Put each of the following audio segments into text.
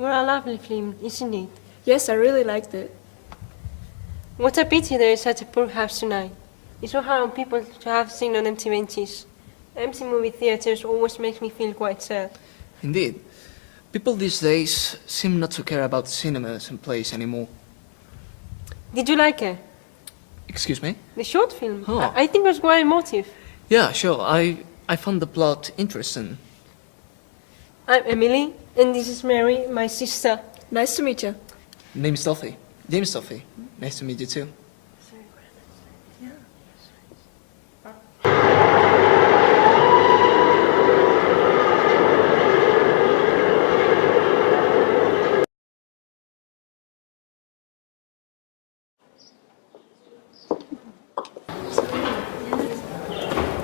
Well, a lovely film, isn't it? Yes, I really liked it. What a pity there is such a poor house tonight. It's so hard on people to have seen on empty benches. Empty movie theaters always makes me feel quite sad. Indeed. People these days seem not to care about cinemas and plays anymore. Did you like it? Excuse me? The short film? Oh. I think it was quite emotive. Yeah, sure. I found the plot interesting. I'm Emily, and this is Mary, my sister. Nice to meet you. Name is Sophie. James Sophie. Nice to meet you too.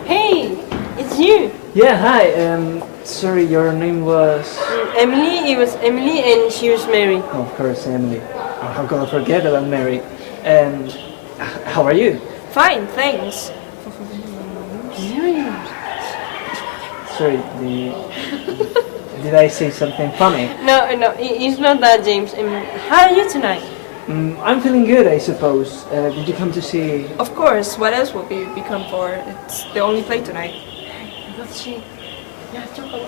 Hey, it's you. Yeah, hi. Sorry, your name was... Emily, it was Emily, and she was Mary. Oh, of course, Emily. Oh, how could I forget about Mary? And how are you? Fine, thanks. Sorry, did I say something funny? No, it's not that, James. How are you tonight? I'm feeling good, I suppose. Did you come to see... Of course, what else would we come for? It's the only play tonight. Let's see. Yeah, chocolate.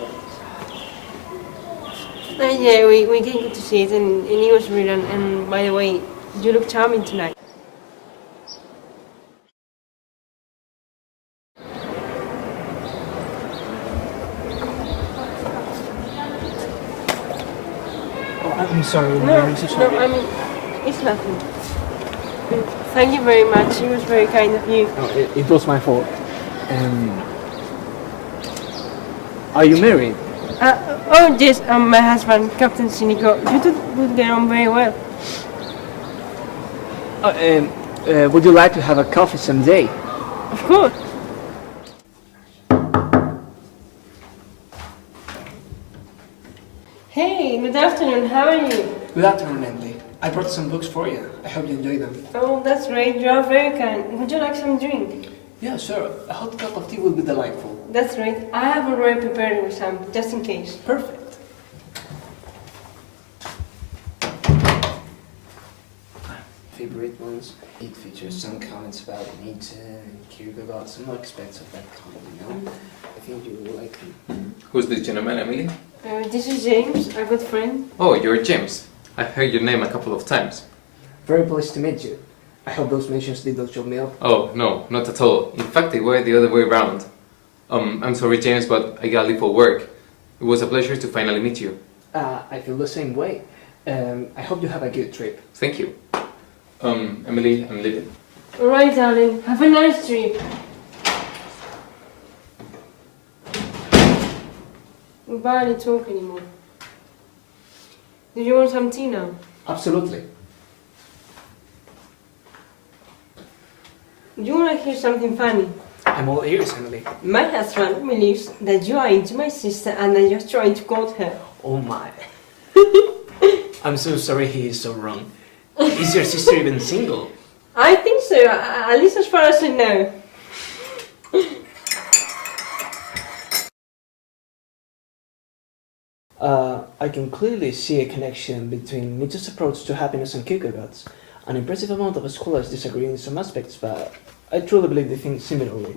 Yeah, we came to see it, and it was real. And by the way, you look charming tonight. I'm sorry, No, I mean, it's nothing. Thank you very much. It was very kind of you. No, it was my fault. Are you married? Oh, yes, my husband, Captain Cynico. You two would get on very well. Would you like to have a coffee someday? Of course. Hey, good afternoon. How are you? Good afternoon, Emily. I brought some books for you. I hope you enjoy them. Oh, that's great. You are very kind. Would you like some drink? Yeah, sure. A hot cup of tea will be delightful. That's great. I have already prepared with some, just in case. Perfect. Favorite ones. It features some comments about Nietzsche and Kierkegaard, some aspects of that kind, you know? I think you will like them. Who's this gentleman, Emily? This is James, a good friend. Oh, you're James. I've heard your name a couple of times. Very pleased to meet you. I hope those mentions did not show me up. Oh, no, not at all. In fact, they were the other way around. I'm sorry, James, but I gotta leave for work. It was a pleasure to finally meet you. I feel the same way. I hope you have a good trip. Thank you. Emily, I'm leaving. Alright, darling. Have a nice trip. We barely talk anymore. Do you want some tea now? Absolutely. Do you want to hear something funny? I'm all ears, Emily. My husband believes that you are into my sister and that you're trying to court her. Oh my. I'm so sorry he is so wrong. Is your sister even single? I think so, at least as far as I know. I can clearly see a connection between Nietzsche's approach to happiness and Kierkegaard's. An impressive amount of scholars disagree in some aspects, but I truly believe they think similarly.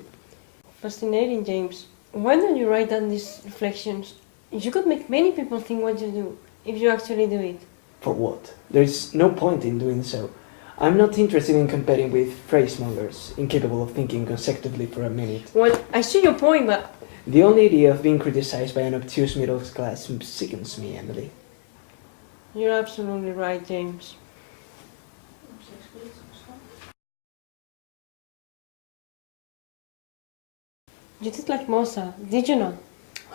Fascinating, James. Why don't you write down these reflections? You could make many people think what you do, if you actually do it. For what? There is no point in doing so. I'm not interested in competing with phrasemongers, incapable of thinking consecutively for a minute. Well, I see your point, but... The only idea of being criticized by an obtuse middle class sickens me, Emily. You're absolutely right, James. You did like Mozart, did you not?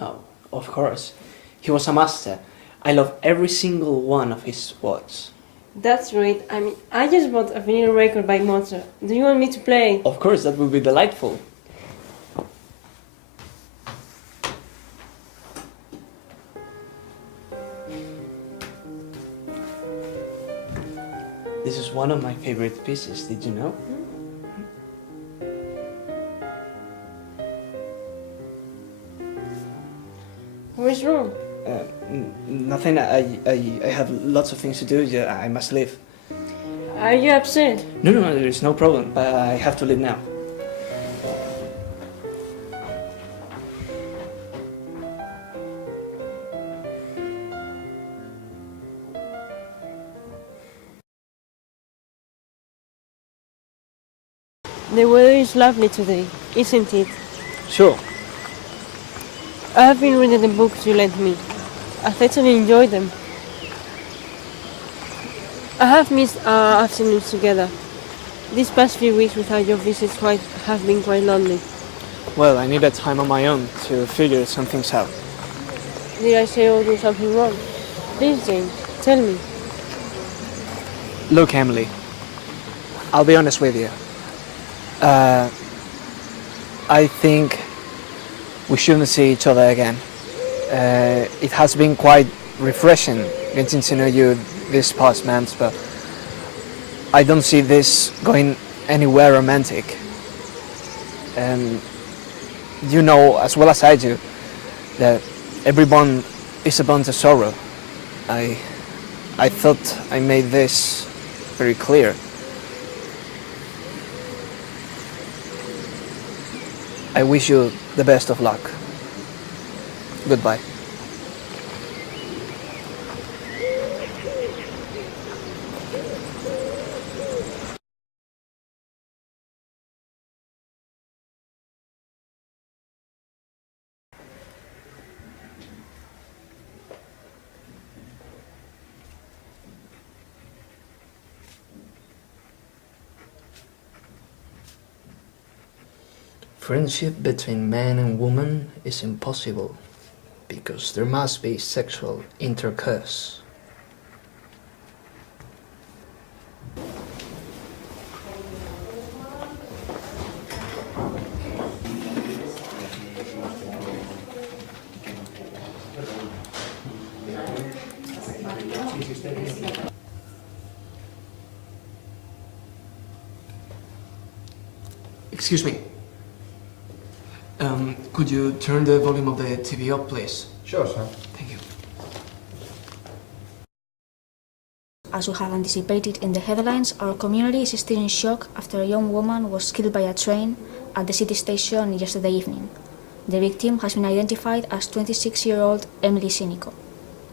Oh, of course. He was a master. I love every single one of his works. That's great. I mean, I just bought a vinyl record by Mozart. Do you want me to play? Of course, that would be delightful. This is one of my favorite pieces, did you know? What's wrong? Nothing. I have lots of things to do. Yeah, I must leave. Are you upset? No, there is no problem. But I have to leave now. The weather is lovely today, isn't it? Sure. I have been reading the books you lent me. I thoroughly enjoyed them. I have missed our afternoons together. These past few weeks without your visits have been quite lonely. Well, I needed time on my own to figure some things out. Did I say or do something wrong? Please, James, tell me. Look, Emily, I'll be honest with you. I think we shouldn't see each other again. It has been quite refreshing getting to know you this past month, but I don't see this going anywhere romantic. You know as well as I do that everyone is bound to sorrow. I thought I made this very clear. I wish you the best of luck. Goodbye. Friendship between man and woman is impossible because there must be sexual intercourse. Excuse me. Could you turn the volume of the TV up, please? Sure, sir. Thank you. As we have anticipated in the headlines, our community is still in shock after a young woman was killed by a train at the city station yesterday evening. The victim has been identified as 26-year-old Emily Sinico.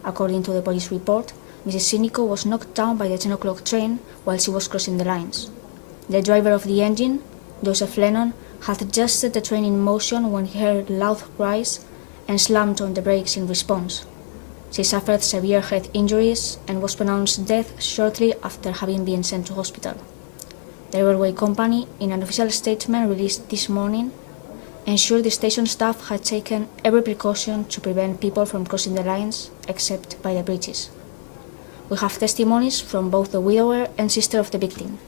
According to the police report, Mrs. Sinico was knocked down by the 10 o'clock train while she was crossing the lines. The driver of the engine, Joseph Lennon, had just set the train in motion when he heard loud cries and slammed on the brakes in response. She suffered severe head injuries and was pronounced dead shortly after having been sent to hospital. The railway company, in an official statement released this morning, ensured the station staff had taken every precaution to prevent people from crossing the lines except by the bridges. We have testimonies from both the widower and sister of the victim.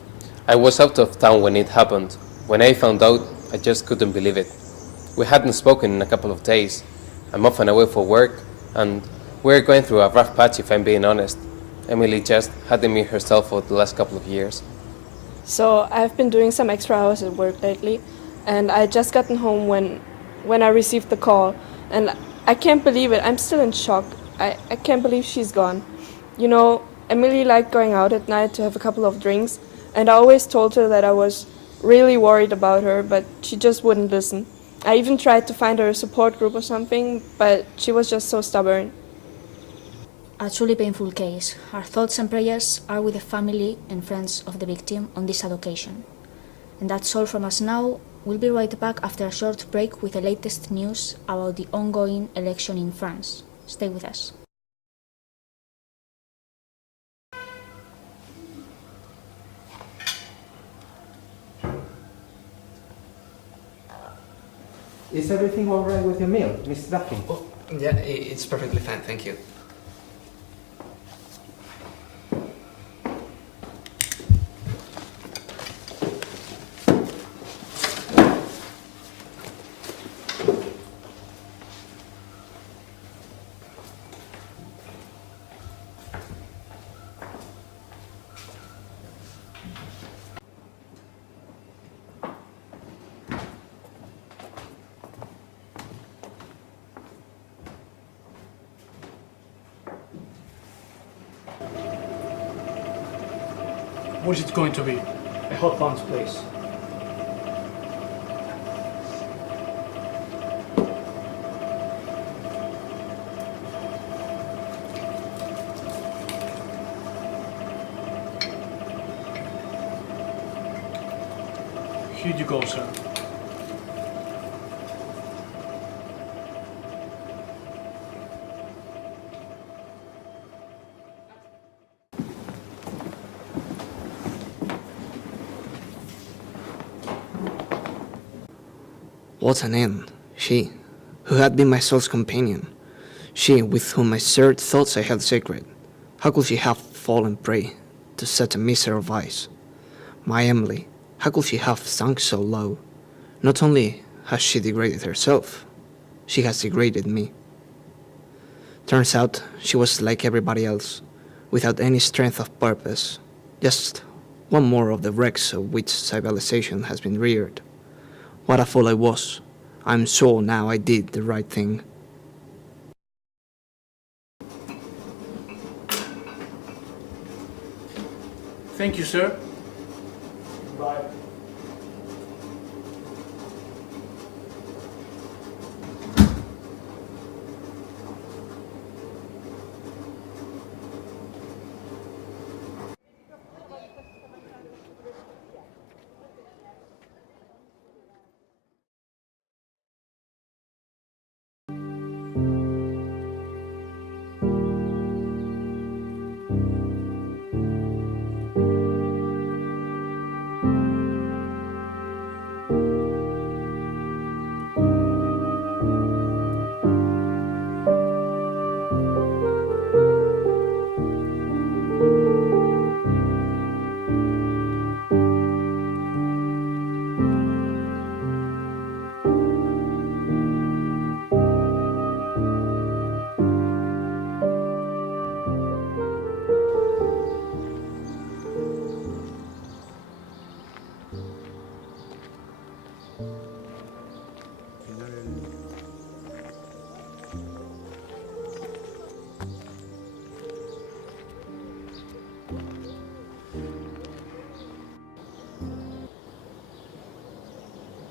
I was out of town when it happened. When I found out, I just couldn't believe it. We hadn't spoken in a couple of days. I'm often away for work, and we're going through a rough patch if I'm being honest. Emily just hadn't been herself for the last couple of years. So I've been doing some extra hours at work lately, and I just gotten home when I received the call, and I can't believe it. I'm still in shock. I can't believe she's gone. You know, Emily liked going out at night to have a couple of drinks, and I always told her that I was really worried about her, but she just wouldn't listen. I even tried to find her a support group or something, but she was just so stubborn. A truly painful case. Our thoughts and prayers are with the family and friends of the victim on this occasion. And that's all from us now. We'll be right back after a short break with the latest news about the ongoing election in France. Stay with us. Is everything all right with your meal, Mr. Duffy? Oh, yeah, it's perfectly fine, thank you. What is it going to be? A hot lunch, please. Here you go, sir. What an end. She, who had been my soul's companion, she with whom I shared thoughts I held sacred, how could she have fallen prey to such a miser of vice? My Emily, how could she have sunk so low? Not only has she degraded herself, she has degraded me. Turns out she was like everybody else, without any strength of purpose, just one more of the wrecks of which civilization has been reared. What a fool I was. I'm sure now I did the right thing. Thank you, sir. Bye.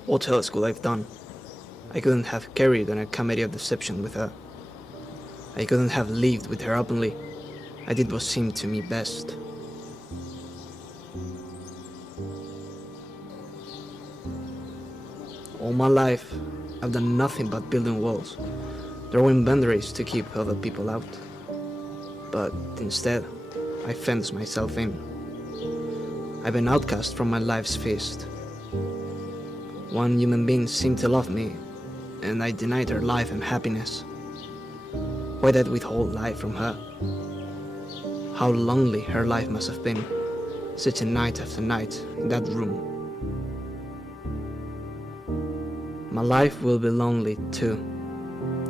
What else could I have done? I couldn't have carried on a comedy of deception with her. I couldn't have lived with her openly. I did what seemed to me best. All my life, I've done nothing but building walls, drawing boundaries to keep other people out. But instead, I fenced myself in. I've been outcast from my life's feast. One human being seemed to love me, and I denied her life and happiness. Why did I withhold life from her? How lonely her life must have been, such a night after night in that room. My life will be lonely too,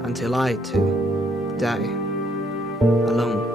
until I too die, alone.